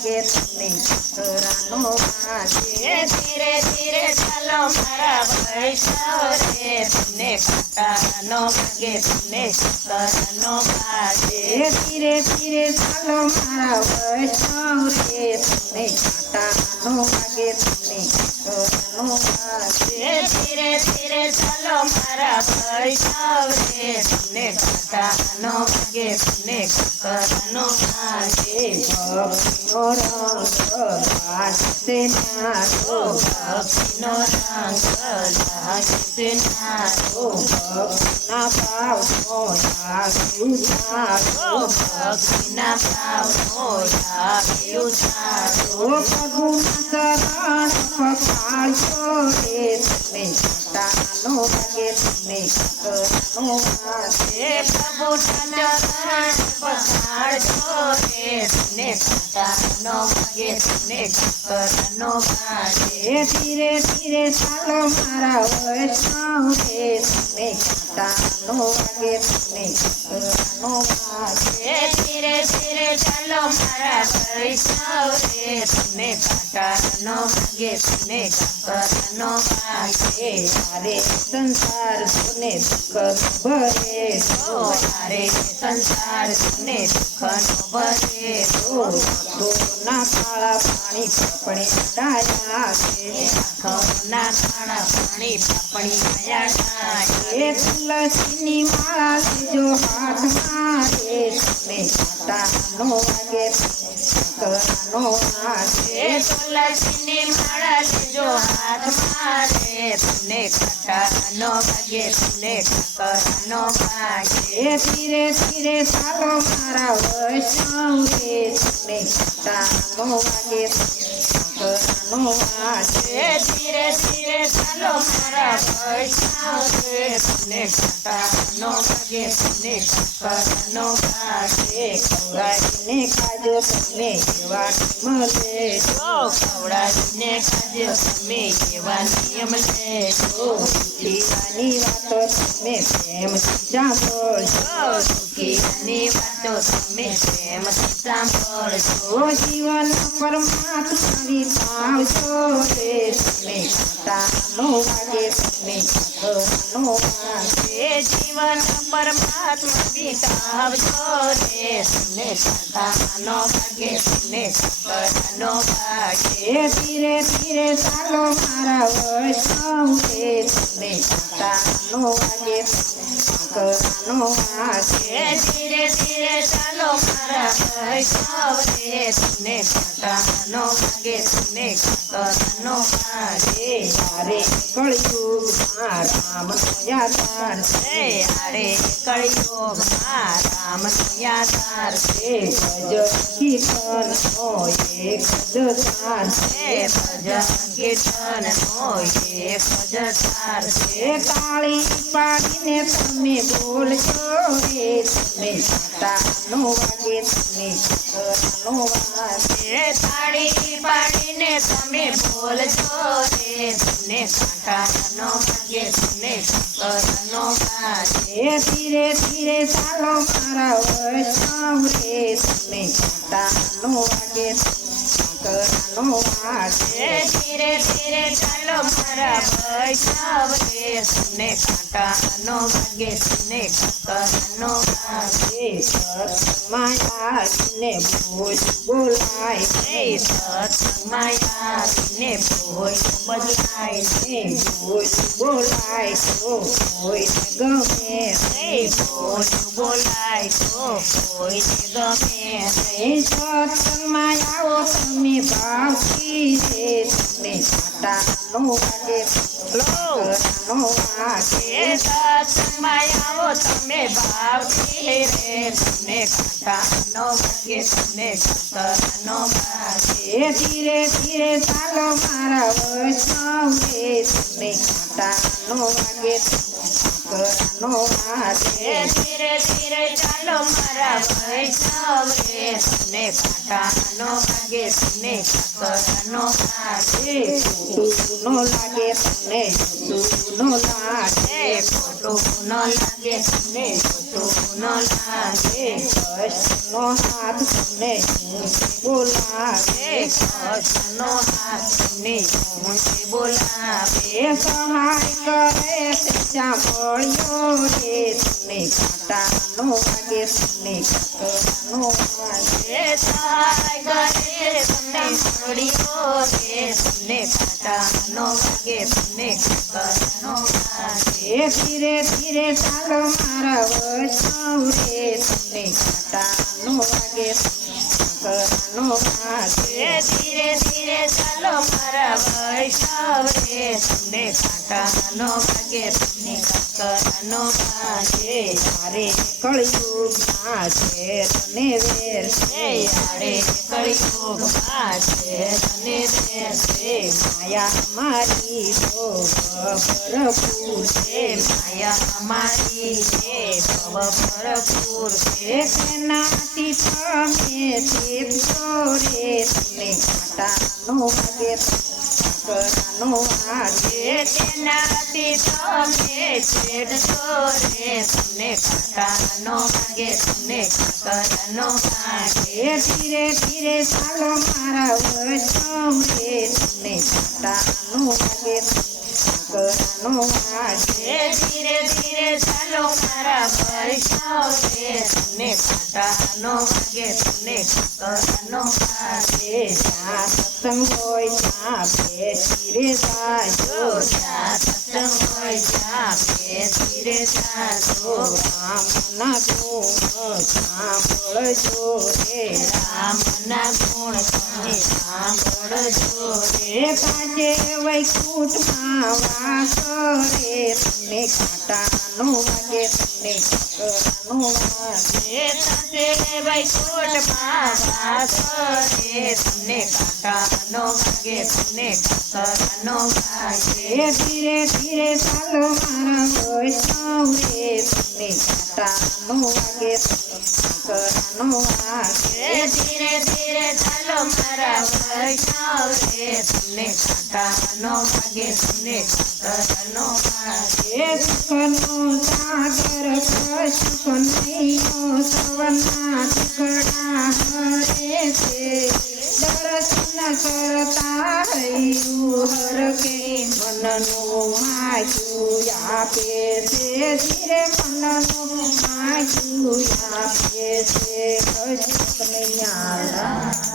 વાગે તમને કાકરાનો વાગે ધીરે ધીરે ચાલો મારા વૈષ્ણવ રે તમને કાંટાનો વાગે તમને કાકરાનો વાગે ધીરે ધીરે ચાલો મારા વૈષ્ણવ રે તમને કાંટાનો વાગે તમને કાકરાનો વાગે ધીરે ધીરે ચાલો મારા વૈષ્ણવ રે તમને કાંટાનો વાગે તમને કાકરાનો વાગે ભક્તિનો રંગ લાગશે ન્યારો ભક્તિનો રંગ લાગશે ન્યારો ભક્તિના ભાવનો લાગ્યું તારો ભક્તિના ભાવનો લાગ્યું તારો પ્રભુના શરણ પખાડજો રે તમને કાંટાનો વાગે તમને કાકરાનો વાગે પ્રભુના ચરણ પખાડજો રે તમને કાંટાનો વાગે તમને કાકરાનો વાગે ધીરે ધીરે ચાલો મારા વૈષ્ણવ રે તમને કાંટાનો વાગે તમને કાકરાનો વાગે ધીરે ધીરે ચાલો મારા વૈષ્ણવ રે તમને કાંટાનો વાગે તમને કાકરાનો વાગે અરે સંસાર સુને દુઃખ ભરે હારે સંસાર સુને દુઃખનો ભરે ના કાળા પાણી પાપણે ડાયા છે આંખોના કાળા પાણી પાપણી આયા એ તુલસીની માળા લેજો હાથમાં રે તમે કાંટાનો વાગે કાકરાનો વાગે તુલસીની માળા લેજો હાથમાં રે તમને કાંટાનો વાગે તમને કાકરાનો વાગે ધીરે ધીરે ચાલો મારા વૈષ્ણવ રે તમને કાંટાનો વાગે કાકરાનો વાગે ધીરે ધીરે ચાલો મારા વૈષ્ણવ રે તમને કાંટાનો વાગે તમને કાકરાનો વાગે ખવડાવીને ખાજો તમે એવા મળે ખવડાવીને ખાજો તમે એવા નિયમ લેજો પીવાની વાતો તમે પ્રેમથી સાંભળજો સુખીની વાતો તમે પ્રેમથી સાંભળજો જીવન પરમાત્માની પાવજો રે તમે કાંટાનો વાગે તમે કાકરાનો વાગે જીવન પરમાત્મા વિતાવજો રે તમને કાંટાનો વાગે તમને કાકરાનો વાગે ધીરે ધીરે ચાલો મારા વૈષ્ણવ રે તમે કાંટાનો વાગે કાકરાનો વાગે ધીરે ધીરે ચાલો મારા વૈષ્ણવ રે તમને કાંટાનો વાગે તમને કાકરાનો વાગે અરે કળિયુગમાં રામનો યાદાર છે આરે કળિયુગમાં રામનો યાદાર છે ભજન કીર્તનનો એક જ સાર છે ભજન કીર્તનનો એક જ સાર છે તાળી પાડીને તમે બોલજો રે તમે કાંટાનો વાગે તમે કાકરાનો વાગે તાળી પાડીને તમે બોલજો રે તમને કાંટાનો વાગે તમને કાકરાનો વાગે ધીરે ધીરે ચાલો મારા વૈષ્ણવ રે તમે કાંટાનો વાગે કાકરાનો વાગે ધીરે ધીરે ચાલો મારા વૈષ્ણવ રે તમને કાંટાનો વાગે તમને કાકરાનો વાગે સત્સંગમાં આવીને બોજ બોલાય સત્સંગમાં આવીને ભોજ બદલાય બોજ બોલાય તો કોઈને ગમે ભોજ બોલાય તો કોઈને ગમે સત્સંગમાં આવો તમે ભાવથી રે તમે કાંટાનો વાગે કાકરાનો વાગે સત્સંગમાં આવો તમે ભાવથી રે તમને કાંટાનો વાગે તમને કાકરાનો વાગે ધીરે ધીરે ચાલો મારા વૈષ્ણવ રે તમે કાંટાનો વાગે કાકરાનો વાગે ધીરે ધીરે ચાલો મારા વૈષ્ણવ રે તમને કાંટાનો વાગે તમને કાકરાનો વાગે ખોટું ન લાગે તમને ખોટું ન લાગે ખોટું ન લાગે તમને ખોટું ન લાગે કૃષ્ણનો હાથ તમને બોલાવે કૃષ્ણનો હાથ તમને ઊંચે બોલાવે એ સહાય કરે છે સાંભળ્યો રે તમને કાંટાનો વાગે તમને કાકરાનો વાગે સહાય કરે તમને મળ્યો રે તમને કાંટાનો વાગે તમને કાકરાનો વાગે ધીરે ધીરે ચાલો મારા વૈષ્ણવ રે તમને કાંટાનો વાગે કાકરાનો વાગે ધીરે ધીરે ચાલો મારા વૈષ્ણવ રે તમને કાંટાનો વાગે તમને કાકરાનો વાગે મારે કળિયુગમાં છે તને વેર છે યારે કળિયુગમાં છે તને વેર છે માયા મારી તો ભરપૂર છે માયા મારી છે ભવ ભરપૂર છે તેનાથી તમે ચેપજો રે તમને કાંટાનો વાગે કાકરાનો વાગે તેનાથી તમે છેડશો રે તમને કાંટાનો વાગે તમને કાકરાનો વાગે ધીરે ધીરે ચાલો મારા વૈષ્ણવ રે તમને કાંટાનો વાગે કાકરાનો વાગે ધીરે ધીરે ચાલો મારા વૈષ્ણવ રે તમને કાંટાનો વાગે તમને કાકરાનો વાગે જ્યાં સત્સંગ હોય ત્યાં બેસી રે જાજો જ્યાં સત્સંગ હોય ત્યાં બેસી રે જાજો રામના ગુણ સાંભળજો રે રામના ગુણ તમે સાંભળજો રે પાંચે વૈકુંઠમાં વાસ રે તમને કાંટાનો વાગે તમને કાકરાનો વાગે તમે વૈકુંઠમાં વાસ રે તમને કાંટાનો વાગે તમને કાકરાનો વાગે ધીરે ધીરે ચાલો મારા વૈષ્ણવ રે તમને કાંટાનો વાગે કાકરાનો વાગે ધીરે ધીરે ચાલો મારા વૈષ્ણવ રે તમને કાંટાનો વાગે તમને કાકરાનો વાગે સુખનો સાગર સુખ નૈયો સવના ટુકડા હરે છે દર્શન કરતા હૈયું હર કે મનનું માયું આપે છે ધીરે મનનું માયું આપે છે કૃષ્ણ કનૈયા